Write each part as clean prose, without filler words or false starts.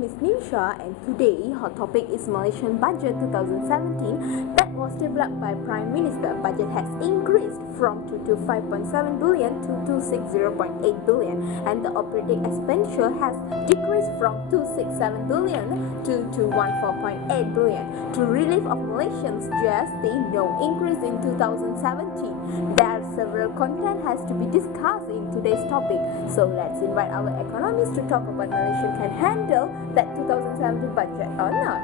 name is Nisha, and today our topic is Malaysian Budget 2017 that was developed by Prime Minister. Budget has increased from 225.7 billion to 260.8 billion, and the operating expenditure has decreased from 267 billion to 214.8 billion. To relief of Malaysians GST, no increase in 2017. There are several content has to be discussed in today's topic, so let's invite our economists to talk about Malaysia can handle that 2017 budget or not.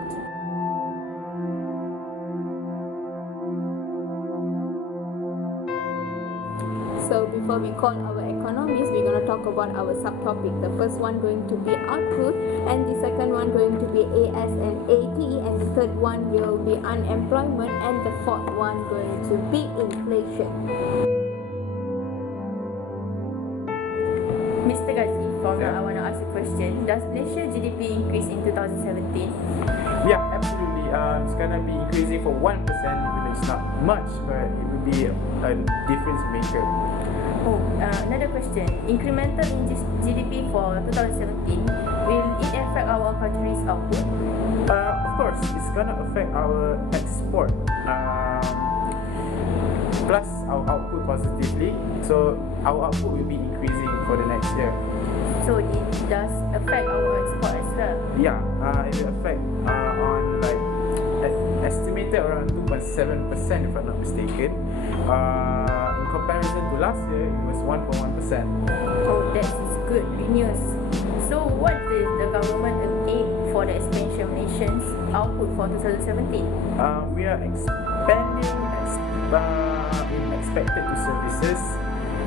So before we call our economists, we're going to talk about our subtopic. The first one going to be output, and the second one going to be AS and ATE, and the third one will be unemployment, and the fourth one going to be inflation. Mr. Ghazi, for now I want to ask a question. Does Malaysia GDP increase in 2017? Yeah, absolutely. It's gonna be increasing for 1%, even though it's not much, but it will be a difference maker. Another question. Incremental in GDP for 2017, will it affect our country's output? Of course, it's gonna affect our export. Plus our output positively, so our output will be increasing for the next year. So it does affect our export as well? Yeah, it will affect on like estimated around 2.7% if I'm not mistaken. In comparison to last year, it was 1.1%. Oh, that is good news. So what is the government aim for the expansion of nation's output for 2017? We are expanding in expected to services.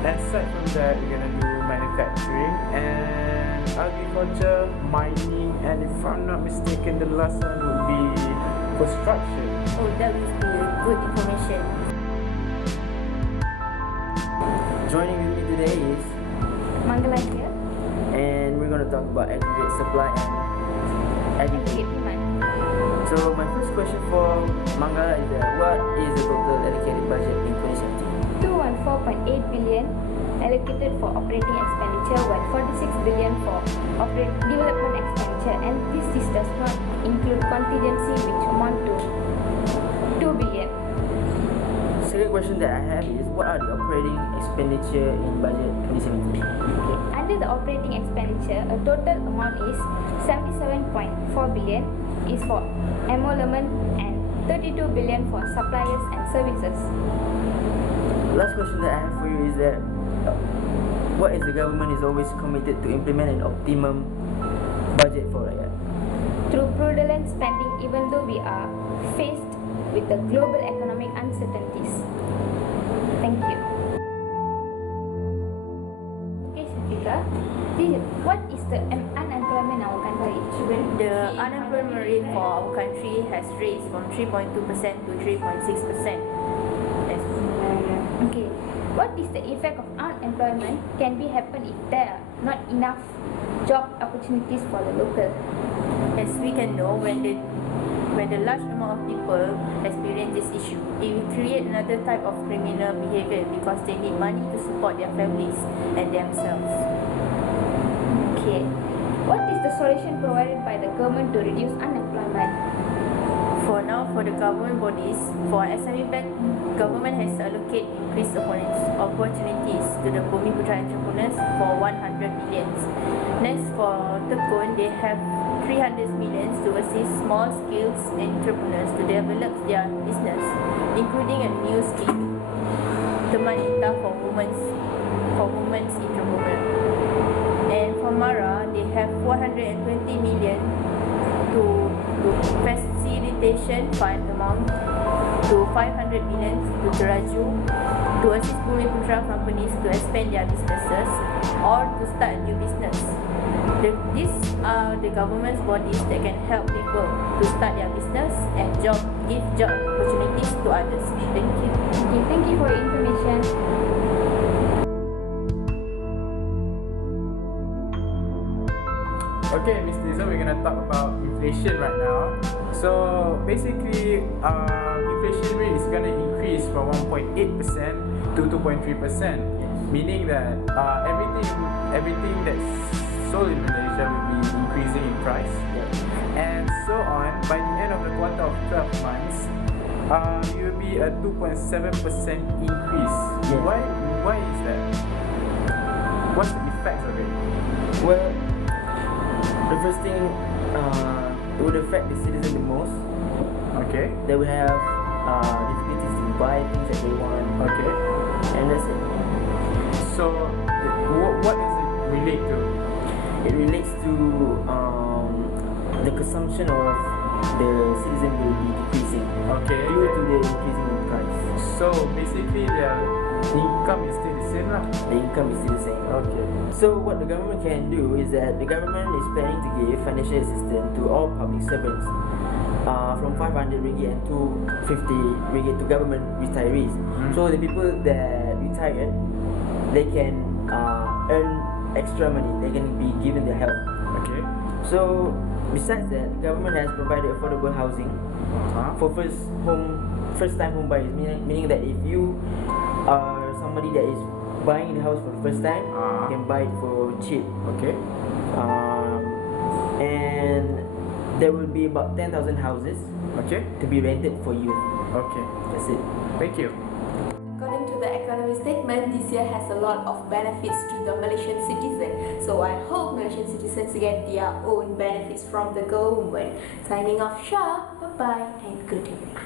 Aside from that, we're gonna do manufacturing and agriculture, mining, and if I'm not mistaken, the last one would be construction. Oh, that will be good information. Joining with me today is Mangala here. and we're going to talk about aggregate supply and aggregate demand. So my first question for Mangala is that what is the total allocated budget in 2017? 214.8 billion allocated for operating expenditure, while 46 billion for development expenditure, and this does not include contingency, which amount to 2 billion. Second question that I have is what are the operating expenditure in budget 2017? Okay. Under the operating expenditure, a total amount is 77.4 billion is for emolument and 32 billion for suppliers and services. Last question that I have for you is that what is the government is always committed to implement an optimum budget for rakyat? Through prudent spending, even though we are faced with the global economic uncertainties. Thank you. Okay, Shafika, what is the unemployment in our country? The unemployment rate for our country has raised from 3.2% to 3.6%. Yes. Okay, what is the effect of unemployment can be happen if there are not enough job opportunities for the local? As we can know, when the large amount of people experience this issue, it will create another type of criminal behavior because they need money to support their families and themselves. Okay, what is the solution provided by the government to reduce unemployment? For now, for the government bodies, for SME Bank, government has allocated increased opportunities to the Bumi Putra entrepreneurs for 100 millions. Next, for Tekun, they have 300 millions to assist small scale entrepreneurs to develop their business, including a new scheme, Teman Kita for women's entrepreneurs. And for Mara, they have 420 million to facilitation fund amount to 500 million to Teraju to assist Bumi Putra companies to expand their businesses or to start a new business. These are the government's bodies that can help people to start their business and give job opportunities to others. Thank you. Okay, thank you for your information. Okay, Mr. Nizam, we're gonna talk about inflation right now. So basically, inflation rate is gonna increase from 1.8% to 2.3%, meaning that everything that's sold in Malaysia will be increasing in price. Yeah. by the end of the quarter of 12 months, it will be a 2.7% increase. Yes. Why is that? What's the effects of it? Well, the first thing, it would affect the citizen the most. Okay. They will have difficulties to buy things that they want, Okay. and that's it. So, what does it relate to? It relates to the consumption of the citizen will be decreasing Okay. due to the increasing in price. So basically, their income is still the same lah. The income is still the same. Okay. So what the government can do is that the government is planning to give financial assistance to all public servants, from 500 ringgit and 250 ringgit to government retirees. So the people that retired, they can earn extra money. They can be given their help. Okay. So besides that, the government has provided affordable housing for first-time home buyers, meaning that if you are somebody that is buying the house for the first time, you can buy it for cheap. Okay. And there will be about 10,000 houses Okay. to be rented for youth. Okay. That's it. Thank you. According to the economy statement, this year has a lot of benefits to the Malaysian citizen. So I hope Malaysian citizens get their own benefits from the government. Signing off, Shah. Bye bye and good evening.